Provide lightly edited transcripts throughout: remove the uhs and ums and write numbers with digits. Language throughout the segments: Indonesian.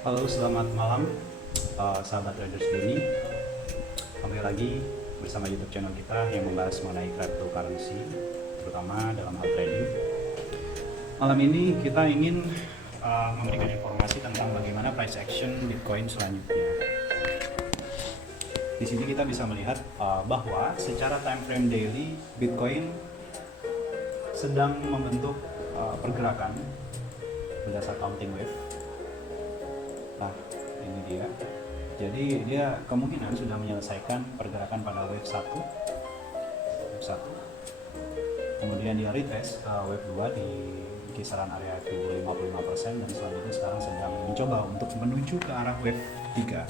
Halo, selamat malam sahabat traders Beni. Kembali lagi bersama YouTube channel kita yang membahas mengenai cryptocurrency, terutama dalam hal trading. Malam ini kita ingin memberikan informasi tentang bagaimana price action Bitcoin selanjutnya. Di sini kita bisa melihat bahwa secara time frame daily Bitcoin sedang membentuk pergerakan berdasar counting wave. Nah, ini dia. Jadi dia kemungkinan sudah menyelesaikan pergerakan pada wave 1. Kemudian dia retrace ke wave 2 di kisaran area itu 55% dan selanjutnya sekarang sedang mencoba untuk menuju ke arah wave 3.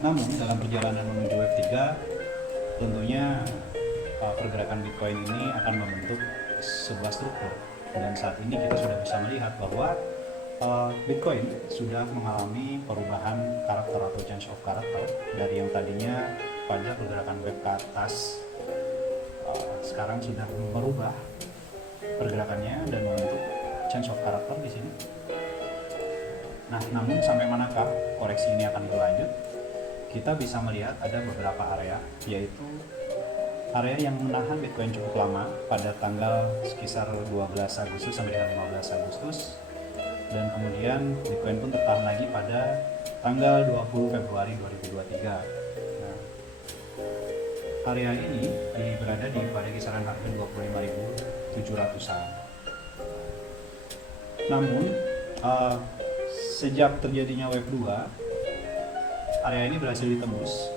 Namun dalam perjalanan menuju wave 3 tentunya pergerakan Bitcoin ini akan membentuk sebuah struktur, dan saat ini kita sudah bisa melihat bahwa Bitcoin sudah mengalami perubahan karakter atau change of character dari yang tadinya pada pergerakan wave ke atas, sekarang sudah merubah pergerakannya dan membentuk change of character di sini. Nah, namun sampai manakah koreksi ini akan berlanjut? Kita bisa melihat ada beberapa area, yaitu area yang menahan Bitcoin cukup lama pada tanggal sekitar 12 Agustus sampai dengan 15 Agustus, dan kemudian Bitcoin pun tertahan lagi pada tanggal 20 Februari 2023. Nah, area ini berada pada kisaran harga 25.700-an. Namun sejak terjadinya wave 2, area ini berhasil ditembus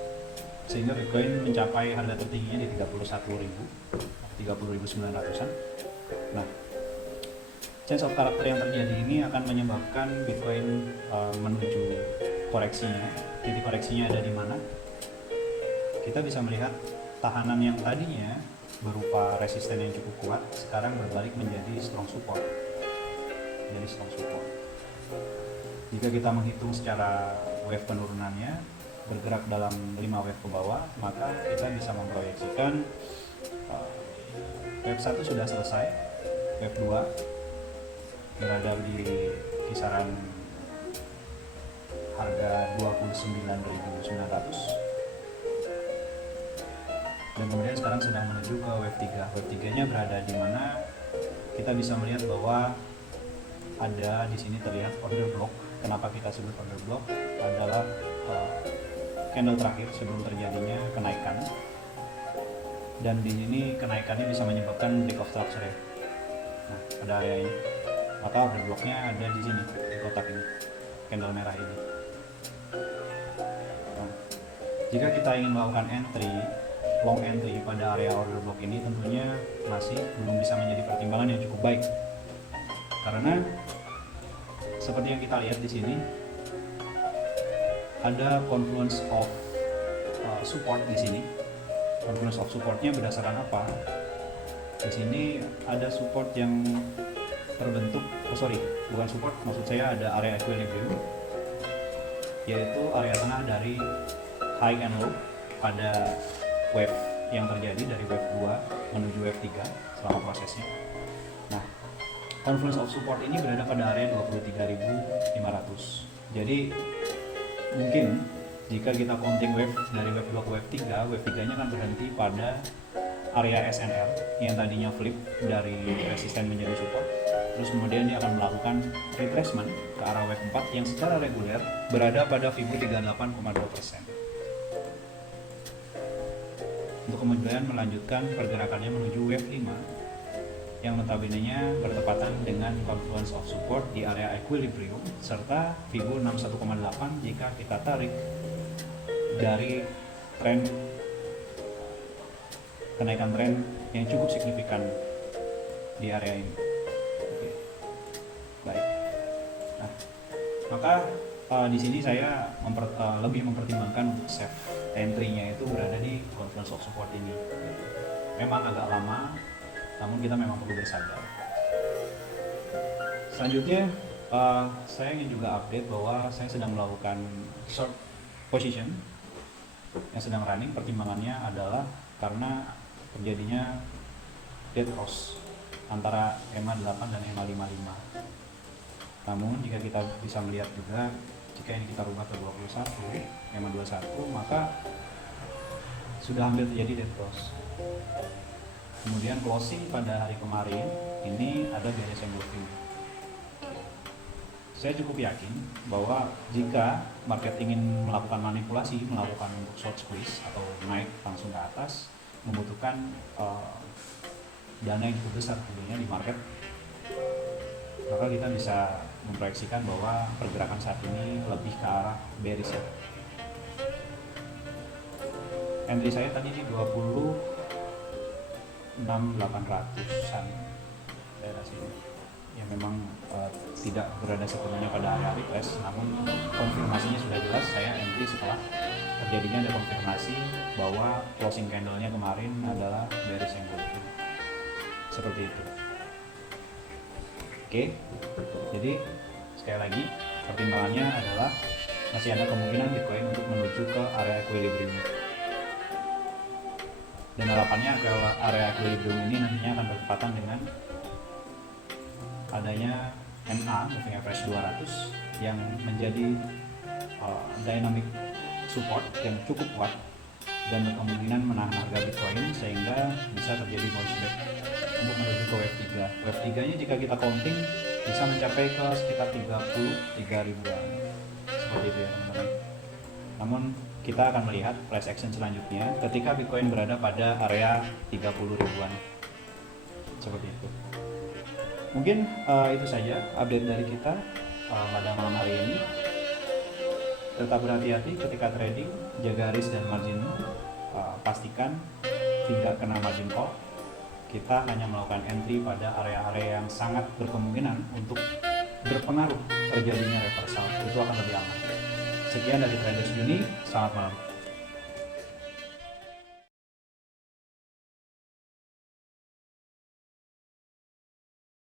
sehingga Bitcoin mencapai harga tertingginya di 30.900-an. Nah, change of character yang terjadi ini akan menyebabkan Bitcoin menuju koreksinya. Titik koreksinya ada di mana? Kita bisa melihat tahanan yang tadinya berupa resisten yang cukup kuat sekarang berbalik menjadi strong support. Jika kita menghitung secara wave penurunannya bergerak dalam 5 wave ke bawah, maka kita bisa memproyeksikan wave 1 sudah selesai, wave 2 berada di kisaran harga 29.900, dan kemudian sekarang sedang menuju ke wave 3. Wave 3 nya berada di mana kita bisa melihat bahwa ada di sini terlihat order block. Kenapa kita sebut order block? Adalah candle terakhir sebelum terjadinya kenaikan, dan di sini kenaikannya bisa menyebabkan break of structure ya. Nah, pada area ini maka order blocknya ada di sini, di kotak ini, candle merah ini. Nah, jika kita ingin melakukan long entry pada area order block ini, tentunya masih belum bisa menjadi pertimbangan yang cukup baik, karena seperti yang kita lihat di sini ada confluence of support di sini. Confluence of supportnya berdasarkan apa? Di sini ada support yang terbentuk, bukan support, maksud saya ada area equilibrium, yaitu area tengah dari high and low pada wave yang terjadi dari wave 2 menuju wave 3 selama prosesnya. Nah, confluence of support ini berada pada area 23.500. Jadi mungkin jika kita counting wave dari wave 2 ke wave 3, wave 3 nya akan berhenti pada area SNR yang tadinya flip dari resisten menjadi support, terus kemudian dia akan melakukan retracement ke arah wave 4 yang secara reguler berada pada Fibo 38,2%, untuk kemudian melanjutkan pergerakannya menuju wave 5 yang notabene-nya bertepatan dengan confluence of support di area equilibrium serta Fibo 61,8 jika kita tarik dari kenaikan tren yang cukup signifikan di area ini. Oke. Baik. Nah, maka di sini saya lebih mempertimbangkan untuk save entry-nya itu berada di confluence of support ini. Memang agak lama, namun kita memang perlu bersabar. Selanjutnya saya ingin juga update bahwa saya sedang melakukan short position yang sedang running. Pertimbangannya adalah karena terjadinya dead cross antara EMA 8 dan EMA 55. Namun jika kita bisa melihat juga, jika ini kita rubah ke 21, EMA 21, maka sudah hampir terjadi dead cross. Kemudian closing pada hari kemarin ini ada bearish engulfing. Saya cukup yakin bahwa jika market ingin melakukan manipulasi, melakukan untuk short squeeze atau naik langsung ke atas, membutuhkan dana yang cukup besar tentunya di market, maka kita bisa memproyeksikan bahwa pergerakan saat ini lebih ke arah bearish ya. Entry saya tadi di 26.800an daerah sini, yang memang tidak berada sepenuhnya pada area retrace, namun konfirmasinya sudah jelas. Saya entry setelah terjadinya ada konfirmasi bahwa closing candle-nya kemarin adalah bearish engulfing, seperti itu. Oke, jadi sekali lagi pertimbangannya adalah masih ada kemungkinan Bitcoin untuk menuju ke area equilibrium, dan harapannya ke area equilibrium ini nantinya akan bertepatan dengan adanya MA moving average 200 yang menjadi dynamic support yang cukup kuat dan berkemungkinan menahan harga Bitcoin sehingga bisa terjadi bounce back untuk menuju ke wave 3. Wave 3 nya jika kita counting bisa mencapai ke sekitar 33 ribuan, seperti itu ya teman-teman. Namun kita akan melihat price action selanjutnya ketika Bitcoin berada pada area 30 ribuan, seperti itu. Mungkin itu saja update dari kita pada malam hari ini. Tetap berhati-hati ketika trading, jaga risk dan margin, pastikan tidak kena margin call. Kita hanya melakukan entry pada area-area yang sangat berkemungkinan untuk berpengaruh terjadinya reversal, itu akan lebih aman. Sekian dari Traders Uni, selamat malam.